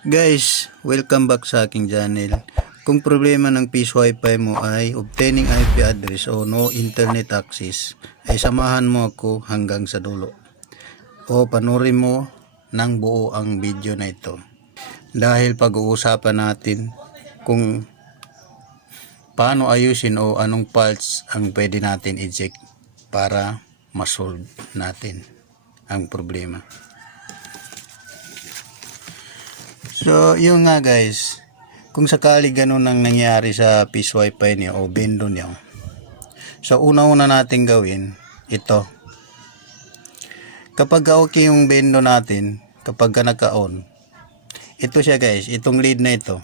Guys, welcome back sa aking channel. Kung problema ng Peace Wi-Fi mo ay obtaining IP address o no internet access, ay samahan mo ako hanggang sa dulo. O panurin mo ng buo ang video na ito. Dahil pag-uusapan natin kung paano ayusin o anong parts ang pwede natin i-check para ma-solve natin ang problema. So, yun nga guys, kung sakali ganun ang nangyari sa Peace Wi-Fi niyo o bendo niyo, so una-una natin gawin, ito. Kapag okay yung bendo natin, kapag naka-on, ito siya guys, itong lead na ito,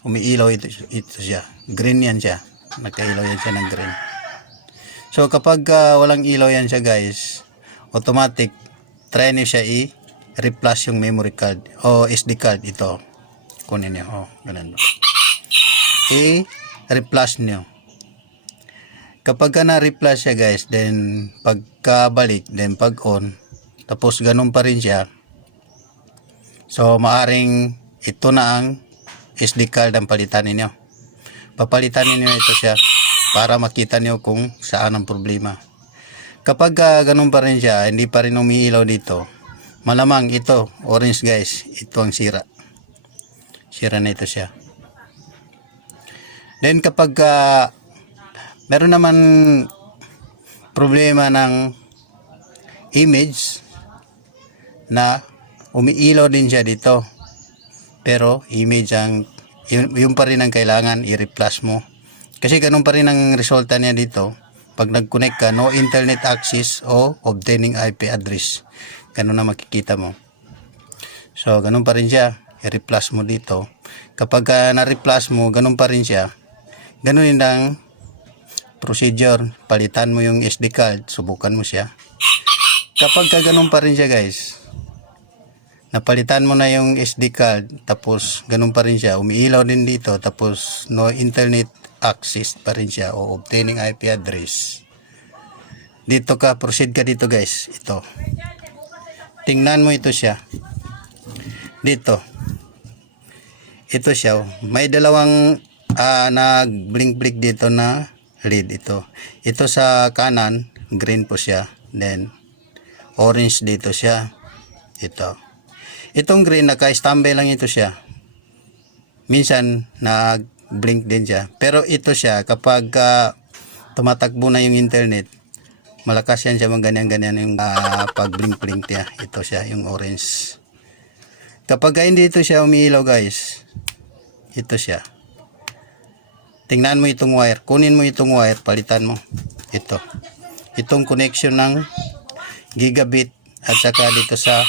umiilaw ito siya, green yan siya, nagkailaw yan siya ng green. So kapag walang ilaw yan siya guys, automatic, try niyo siya i-replace yung memory card o SD card ito. Kunin niyo, ganun. I-replace niyo. Kapag na-replace siya guys, then pagkabalik, then pag on, tapos ganun pa rin siya. So maaring ito na ang SD card ang palitan niyo. Papalitan niyo ito siya para makita niyo kung saan ang problema. Kapag ganun pa rin siya, hindi pa rin umiilaw dito, malamang ito, orange guys, ito ang sira. Sira na ito siya. Then kapag meron naman problema ng image na umiilaw din siya dito, pero image ang yung pa rin ang kailangan i-replace mo. Kasi ganun pa rin ang resulta niya dito. Pag nag-connect ka, no internet access o obtaining IP address. Ganun na makikita mo. So, ganun pa rin siya. I-replace mo dito. Kapag na-replace mo, ganun pa rin siya. Ganun din ang procedure. Palitan mo yung SD card. Subukan mo siya. Kapag ganun pa rin siya guys, napalitan mo na yung SD card, tapos ganun pa rin siya. Umiilaw din dito, tapos no internet access pa rin siya o obtaining IP address. Dito ka, proceed ka dito guys. Ito. Tingnan mo ito siya. Dito. Ito siya. May dalawang nag-blink-blink dito na lead ito. Ito sa kanan, green po siya. Then, orange dito siya. Ito. Itong green, naka-standby lang ito siya. Minsan, nag-blink din siya. Pero ito siya, kapag tumatakbo na yung internet, malakas yan siya, ganyan-ganyan yung pag-blink-blink niya. Ito siya, yung orange. Kapag hindi ito siya umiilaw guys, ito siya. Tingnan mo itong wire. Kunin mo itong wire, palitan mo. Ito. Itong connection ng gigabit at saka dito sa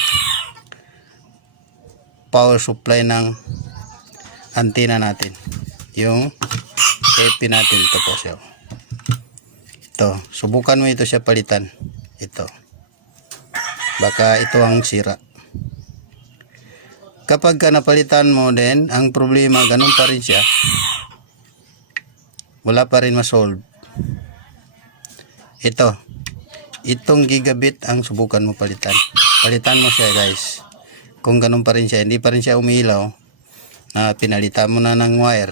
power supply ng antenna natin. Yung AP natin. Ito po siya. Ito. Subukan mo ito siya palitan. Ito. Baka ito ang sira. Kapag napalitan mo din, ang problema, ganun pa rin siya. Wala pa rin ma-solve. Ito. Itong gigabit ang subukan mo palitan. Palitan mo siya guys. Kung ganun pa rin siya, hindi pa rin siya umiilaw, pinalitan mo na ng wire.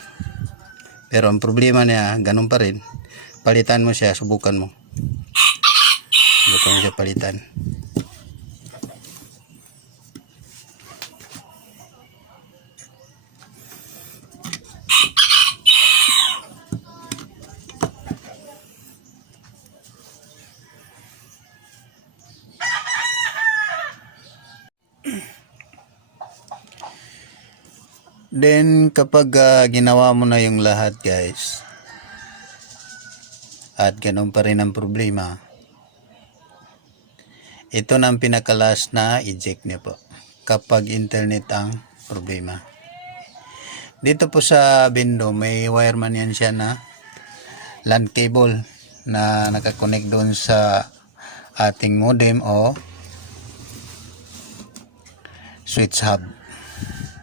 Pero ang problema niya, ganun pa rin. Palitan mo siya, subukan mo. Subukan mo siya palitan. Then kapag ginawa mo na yung lahat guys, at ganun pa rin ang problema, ito na ang pinakalas na eject niyo po kapag internet ang problema. Dito po sa bendo, may wireman yan siya na LAN cable na nakakonect doon sa ating modem o switch hub.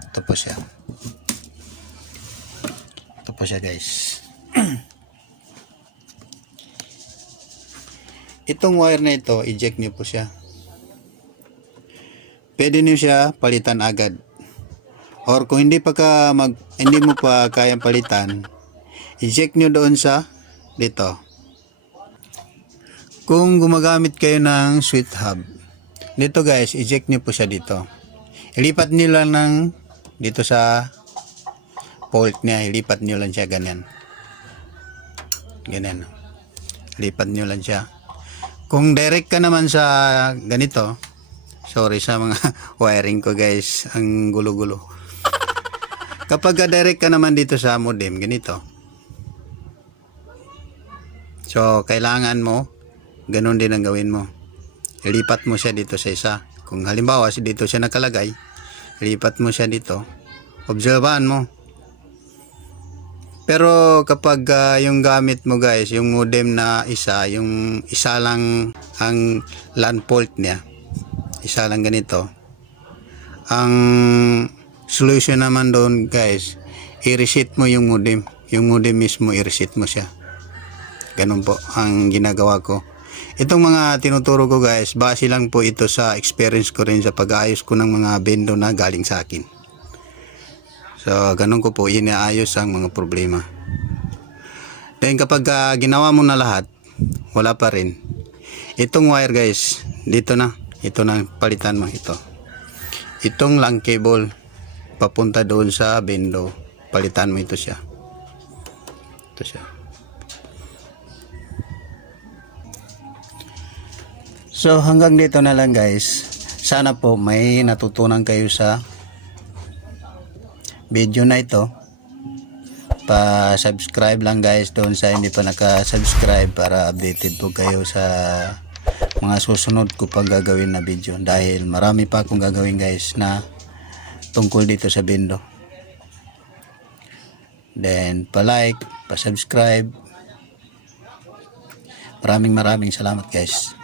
Ito po siya. Ito po siya guys. Itong wire na ito, eject niyo po siya. Pwede niyo siya palitan agad. or kung hindi mo pa kayang palitan, i-check nyo doon sa dito. Kung gumagamit kayo ng sweet hub, dito guys, i-check nyo po siya dito. Ilipat nyo lang ng dito sa port niya, ilipat nyo lang siya ganyan. Ganyan. Lipat nyo lang siya. Kung direct ka naman sa ganito, sorry sa mga wiring ko guys, ang gulo-gulo. Kapag direct ka naman dito sa modem, ganito. So, kailangan mo, ganun din ang gawin mo. Ilipat mo siya dito sa isa. Kung halimbawa, dito siya nakalagay, ilipat mo siya dito. Obserbahan mo. Pero kapag yung gamit mo guys, yung modem na isa, yung isa lang ang LAN port niya, isa lang ganito, ang solution naman doon guys, i-reset mo yung modem mismo, i-reset mo siya. Ganun po ang ginagawa ko. Itong mga tinuturo ko guys, base lang po ito sa experience ko rin sa pag-aayos ko ng mga bendo na galing sa akin. So ganun ko po inaayos ang mga problema. Then kapag ginawa mo na lahat, wala pa rin, itong wire guys, dito na, ito na palitan mo, itong lang cable papunta doon sa bendo, palitan mo ito siya. So hanggang dito na lang guys. Sana po may natutunan kayo sa video na ito. Pa-subscribe lang guys doon sa hindi pa naka-subscribe para updated po kayo sa mga susunod ko pag gagawin na video, dahil marami pa akong gagawin guys na tungkol dito sa bendo. Then pa-like, pa-subscribe. Maraming salamat guys.